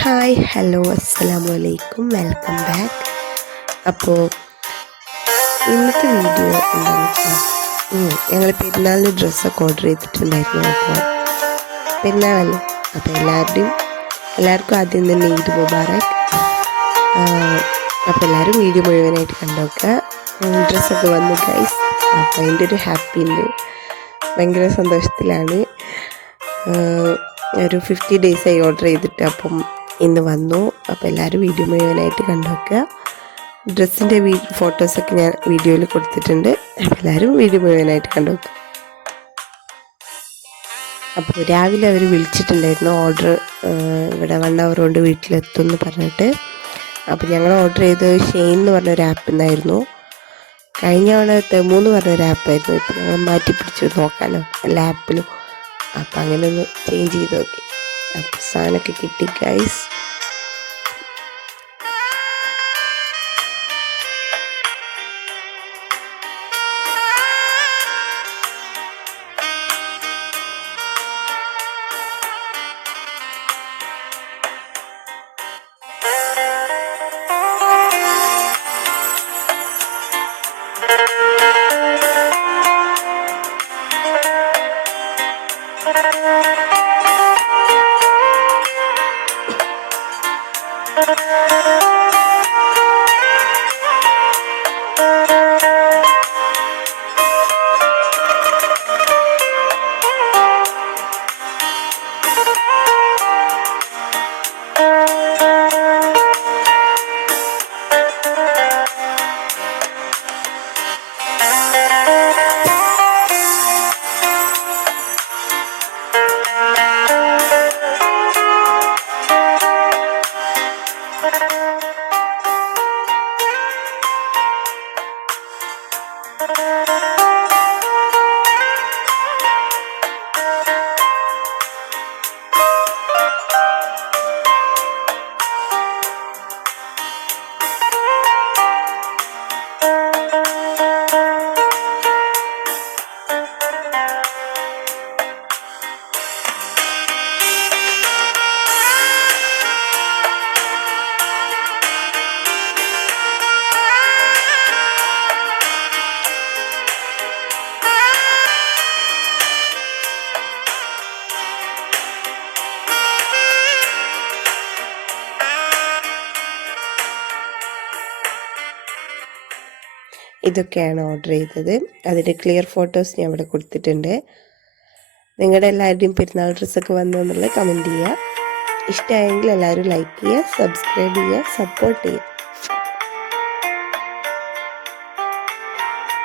Hi hello അസ്സലാമലൈക്കും welcome back. അപ്പോൾ ഇന്നത്തെ വീഡിയോ എന്താണെന്ന് വെച്ചാൽ ഞങ്ങൾ പെരുന്നാളിന് ഡ്രസ്സൊക്കെ ഓർഡർ ചെയ്തിട്ടുണ്ടായിരുന്നു. അപ്പോൾ പെരുന്നാളല്ലേ, അപ്പോൾ എല്ലാവർക്കും ആദ്യം തന്നെ ഈദ് മുബാറക്. അപ്പോൾ എല്ലാവരും വീഡിയോ മുഴുവനായിട്ട് കണ്ടുനോക്കുക. ഡ്രസ്സൊക്കെ വന്നു ഗൈസ്. അപ്പോൾ അതിൻ്റെ ഒരു ഹാപ്പി ഉണ്ട്, ഭയങ്കര സന്തോഷത്തിലാണ്. ഒരു 50 ഡേയ്സായി ഓർഡർ ചെയ്തിട്ട്, അപ്പം ഇന്ന് വന്നു. അപ്പോൾ എല്ലാവരും വീഡിയോ മുഴുവനായിട്ട് കണ്ടുവെക്കുക. ഡ്രസ്സിൻ്റെ ഫോട്ടോസൊക്കെ ഞാൻ വീഡിയോയിൽ കൊടുത്തിട്ടുണ്ട്. അപ്പോൾ എല്ലാവരും വീഡിയോ മുഴുവനായിട്ട് കണ്ടുവെക്കുക. അപ്പോൾ രാവിലെ അവർ വിളിച്ചിട്ടുണ്ടായിരുന്നു, ഓർഡർ ഇവിടെ 1 hour കൊണ്ട് വീട്ടിലെത്തും എന്ന് പറഞ്ഞിട്ട്. അപ്പോൾ ഞങ്ങൾ ഓർഡർ ചെയ്തത് ഷെയിൻ എന്ന് പറഞ്ഞൊരു ആപ്പിൽ നിന്നായിരുന്നു. കഴിഞ്ഞ തവണ തെമു എന്ന് പറഞ്ഞൊരു ആപ്പായിരുന്നു. ഇപ്പോൾ ഞങ്ങൾ മാറ്റി പിടിച്ച് നോക്കാമല്ലോ എല്ലാ ആപ്പിലും. അപ്പം അങ്ങനെ ഒന്ന് ചേഞ്ച് ചെയ്ത് നോക്കി. അപ്പോൾ സാധനമൊക്കെ കിട്ടി ഗൈസ്. ഇതൊക്കെയാണ് ഓർഡർ ചെയ്തത്. അതിൻ്റെ ക്ലിയർ ഫോട്ടോസ് ഞാൻ ഇവിടെ കൊടുത്തിട്ടുണ്ട്. നിങ്ങളുടെ എല്ലാവരുടെയും പെരുന്നാൾ ഡ്രസ്സൊക്കെ വന്നു എന്നുള്ളത് കമൻറ്റ് ചെയ്യുക. ഇഷ്ടമായെങ്കിൽ എല്ലാവരും ലൈക്ക് ചെയ്യുക, സബ്സ്ക്രൈബ് ചെയ്യുക, സപ്പോർട്ട് ചെയ്യുക.